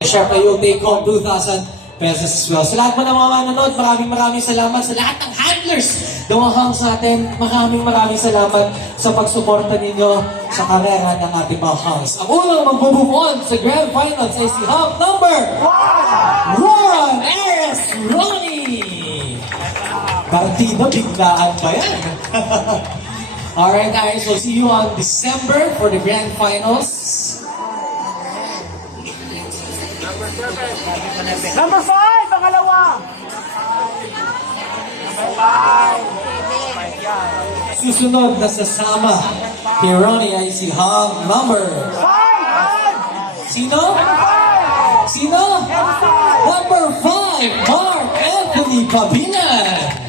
Siyempre, you'll take home 2,000 pesos as well. Sa lahat mo ng mga manonood, maraming salamat. Sa lahat ng handlers ng mga Hunks natin, maraming salamat sa pagsuporta ninyo sa karera ng ating mga Hunks. Ang unang mag-move on sa Grand Finals ay si Hunk number 1, S. Ronnie! Partido, biglaan ba yan? Alright guys, so see you on December for the Grand Finals. Number 5, pangalawa. Number 5. Susunod na sasama kay Ronnie ay si Hunk number 5. Sino? Number 5. Sino? Number 5, Mark Anthony Pabinan.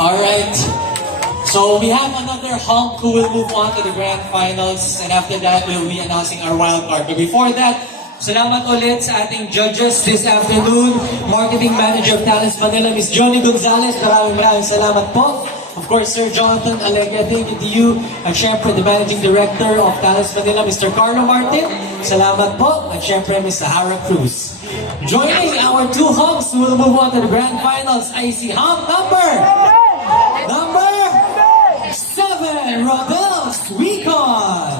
Alright, so we have another Hunk who will move on to the Grand Finals, and after that we'll be announcing our wild card. But before that, salamat ulit sa ating judges this afternoon. Marketing Manager of Talents Manila, Ms. Johnny Gonzalez, maraming salamat po. Of course, Sir Jonathan Alegre, thank you to you. At syempre, the Managing Director of Talents Manila, Mr. Carlo Martin, salamat po. At syempre, Ms. Sahara Cruz. Joining our two Hunks who will move on to the Grand Finals ay si Hunk number 7, Rodel Swicon.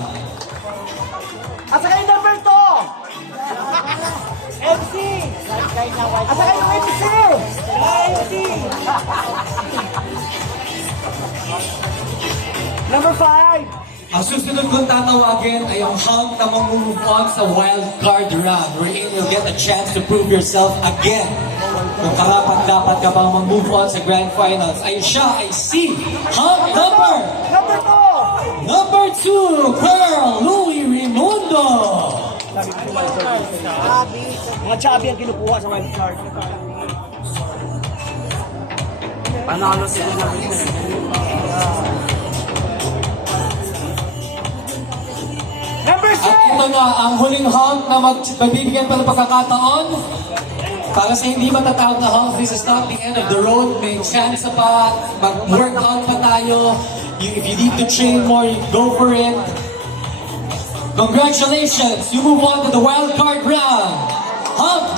At saka yung number 2. MC. At saka yung MC. MC. Number 5. Ang susunod kong tatawagin ay ang Hunk na mag-move on sa wild card round, wherein you'll get a chance to prove yourself again. Kung karapat-dapat ka bang mag-move on sa Grand Finals, ay siya ay si Hunk number 2, Pearl Louie Raimundo. Mga chubby ang kinukuha sa wild card. Panalo sila na rin. Number 6! At ito na, ang huling Hunk na magbibigyan pa ng pagkakataon. Para sa hindi matatawag na Hunks, this is not the end of the road. May chance pa, mag-workout pa tayo. If you need to train more, you go for it. Congratulations! You move on to the wild card round. Hunk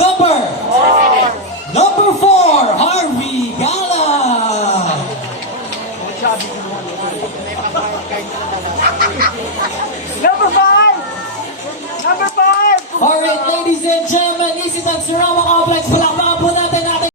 number 4, Harvey Gala. Number 5! Alright, ladies and gentlemen, this is ang Surama Complex.